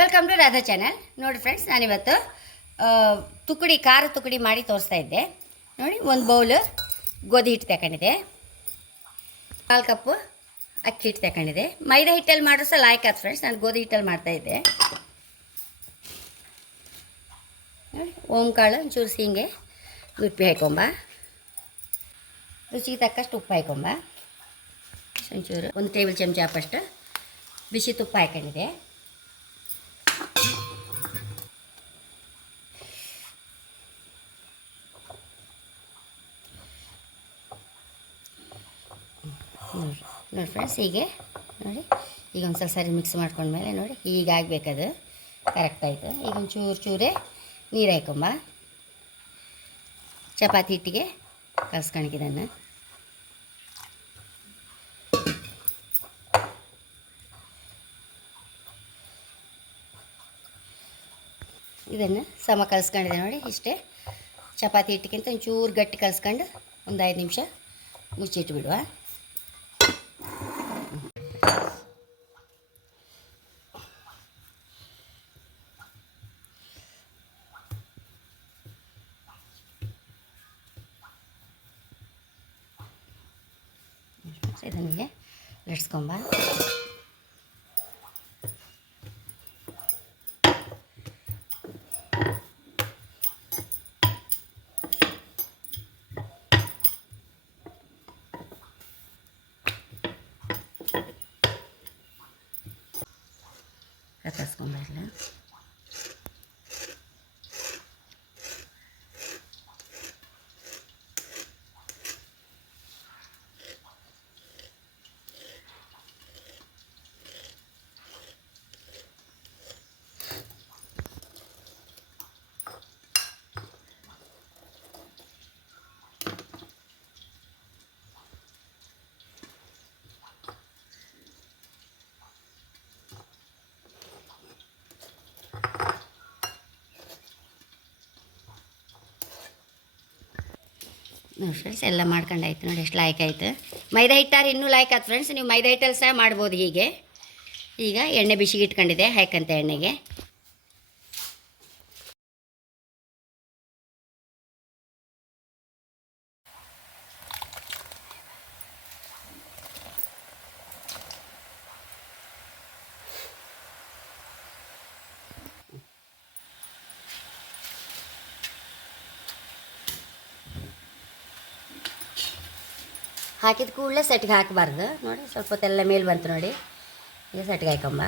Welcome to Radha channel ನೋಡಿ friends ನಾನಿವತ್ತು ತುಕಡಿ, ಖಾರ ತುಕಡಿ ಮಾಡಿ ತೋರಿಸ್ತಾ ಇದ್ದೆ. ನೋಡಿ, ಒಂದು ಬೌಲು ಗೋಧಿ ಹಿಟ್ಟು ತಗೊಂಡಿದೆ ಕಾಲು ಕಪ್ಪು ಅಕ್ಕಿ ಹಿಟ್ಟು ತಗೊಂಡಿದೆ ಮೈದಾ ಹಿಟ್ಟಲ್ಲಿ ಮಾಡಿದ್ರೆ ಸಹ ಆಯ್ತು ಫ್ರೆಂಡ್ಸ್ ನಾನು ಗೋಧಿ ಹಿಟ್ಟಲ್ಲಿ ಮಾಡ್ತಾಯಿದ್ದೆ ನೋಡಿ, ಓಂಕಾಳು ಒಂಚೂರು ಸೀಂಗೆ ಉಪ್ಪಿ ಹಾಕೊಂಬ. ರುಚಿಗೆ ತಕ್ಕಷ್ಟು ಉಪ್ಪು ಹಾಕೊಂಬ. ಒಂಚೂರು, ಒಂದು ಟೇಬಲ್ ಚಮಚ ಹಾಕಷ್ಟು ಬಿಸಿ ತುಪ್ಪ ಹಾಕೊಂಡಿದೆ ನೋಡಿ ನೋಡಿ ಫ್ರೆಂಡ್ಸ್ ಹೀಗೆ ನೋಡಿ, ಈಗ ಒಂದು ಸ್ವಲ್ಪ ಸರಿ ಮಿಕ್ಸ್ ಮಾಡ್ಕೊಂಡ್ಮೇಲೆ ನೋಡಿ, ಈಗ ಆಗಬೇಕದು. ಕರೆಕ್ಟ್ ಆಯಿತು. ಈಗ ಒಂದು ಚೂರು ಚೂರೇ ನೀರು ಹಾಕೊಂಬ ಚಪಾತಿ ಹಿಟ್ಟಿಗೆ ಕಲ್ಸ್ಕೊಂಡಿದ್ದನ್ನು ಇದನ್ನು. ಸಮ ಕಲಿಸ್ಕೊಂಡಿದೆ ನೋಡಿ, ಇಷ್ಟೇ. ಚಪಾತಿ ಹಿಟ್ಟಿಗಿಂತ ಒಂಚೂರು ಗಟ್ಟಿ ಕಲಿಸ್ಕೊಂಡು ಒಂದು ಐದು ನಿಮಿಷ ಮುಚ್ಚಿಟ್ಟು ಬಿಡುವ ಇದನ್ನಿಗೆ ಲಟ್ಸ್ಕೊಂಬ comerla. ನೋಡಿ ಫ್ರೆಂಡ್ಸ್ ಎಲ್ಲ ಮಾಡ್ಕೊಂಡಾಯ್ತು ನೋಡಿ, ಎಷ್ಟು ಲಾಯ್ಕ್ ಆಯಿತು. ಮೈದಾ ಹಿಟ್ಟಾರು ಇನ್ನೂ ಲಾಯ್ಕ್ ಆಯ್ತು ಫ್ರೆಂಡ್ಸ್ ನೀವು ಮೈದಾ ಹಿಟ್ಟಲ್ಲಿ ಸಹ ಮಾಡ್ಬೋದು ಹೀಗೆ. ಈಗ ಎಣ್ಣೆ ಬಿಸಿಗೆ ಇಟ್ಕೊಂಡಿದೆ ಹಾಕಂತ ಎಣ್ಣೆಗೆ. ಹಾಕಿದ ಕೂಡಲೇ ಸೆಟ್ಗೆ ಹಾಕಬಾರ್ದು. ನೋಡಿ, ಸ್ವಲ್ಪ ಹೊತ್ತೆಲ್ಲ ಮೇಲೆ ಬಂತು ನೋಡಿ. ಈಗ ಸೆಟ್ಗೆ ಹಾಕೊಂಬ.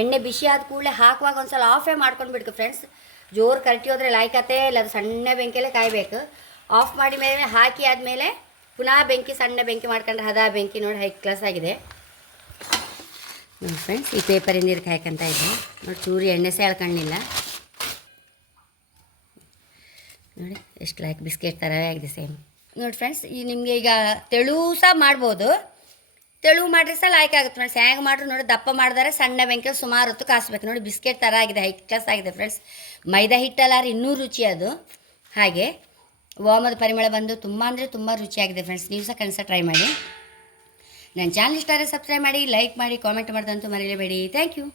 ಎಣ್ಣೆ ಬಿಸಿ ಆದ ಕೂಡಲೇ ಹಾಕುವಾಗ ಒಂದು ಸಲ ಆಫೇ ಮಾಡ್ಕೊಂಡು ಬಿಡ್ಕು ಫ್ರೆಂಡ್ಸ್ ಜೋರು ಕರಟಿ ಹೋದರೆ ಲಾಯ್ಕತೆ ಇಲ್ಲ, ಅದು ಸಣ್ಣ ಬೆಂಕಿಯಲ್ಲೇ ಕಾಯಬೇಕು. ಆಫ್ ಮಾಡಿ ಮೇಲೆ ಹಾಕಿ ಆದಮೇಲೆ ಪುನಃ ಬೆಂಕಿ ಸಣ್ಣ ಬೆಂಕಿ ಮಾಡ್ಕೊಂಡ್ರೆ ಹದ ಬೆಂಕಿ ನೋಡಿ ಹೈ ಕ್ಲಾಸ್ ಆಗಿದೆ. ನೋಡಿ ಫ್ರೆಂಡ್ಸ್ ಈ ಪೇಪರಿಂದ ನೀರು ಕಾಯ್ಕೊಂತ ಇದ್ದೆ. ನೋಡಿ ಚೂರಿ ಎಣ್ಣೆ ಸಹ ಎಳ್ಕೊಳ್ಳಿಲ್ಲ ನೋಡಿ, ಎಷ್ಟು ಲೈಕ್ ಬಿಸ್ಕೆಟ್ ಥರವೇ ಆಗಿದೆ ಸೇಮ್ ನೋಡಿ ಫ್ರೆಂಡ್ಸ್ ಈ ನಿಮಗೆ ಈಗ ತೆಳು ಸಹ ಮಾಡ್ಬೋದು. ತೆಳು ಮಾಡ್ರಿ ಸಲ ಲಾಯ್ಕ್ ಆಗುತ್ತೆ ಫ್ರೆಂಡ್ಸ್ ಹ್ಯಾಂಗೆ ಮಾಡ್ರಿ ನೋಡಿ, ದಪ್ಪ ಮಾಡಿದರೆ, ಸಣ್ಣ ಬೆಂಕಿ ಸುಮಾರು ಹೊತ್ತು ಕಾಸ್ಬೇಕು. ನೋಡಿ, ಬಿಸ್ಕೆಟ್ ಥರ ಆಗಿದೆ ಹೈ ಕ್ಲಾಸ್ ಆಗಿದೆ ಫ್ರೆಂಡ್ಸ್ ಮೈದಾ ಹಿಟ್ಟಲ್ಲ ಇನ್ನೂ ರುಚಿ ಅದು. ಹಾಗೆ, ವಾಮದ ಪರಿಮಳ ಬಂದು ತುಂಬ ಅಂದರೆ ತುಂಬ ರುಚಿಯಾಗಿದೆ ಫ್ರೆಂಡ್ಸ್ ನೀವು ಸಹ ಕನಸ ಟ್ರೈ ಮಾಡಿ. ನನ್ನ ಚಾನಲ್ ಇಷ್ಟ ಆದರೆ ಸಬ್ಸ್ಕ್ರೈಬ್ ಮಾಡಿ ಲೈಕ್ ಮಾಡಿ ಕಾಮೆಂಟ್ ಮಾಡ್ದಂತೂ ಮರೆಯಲೇಬೇಡಿ ಥ್ಯಾಂಕ್ ಯು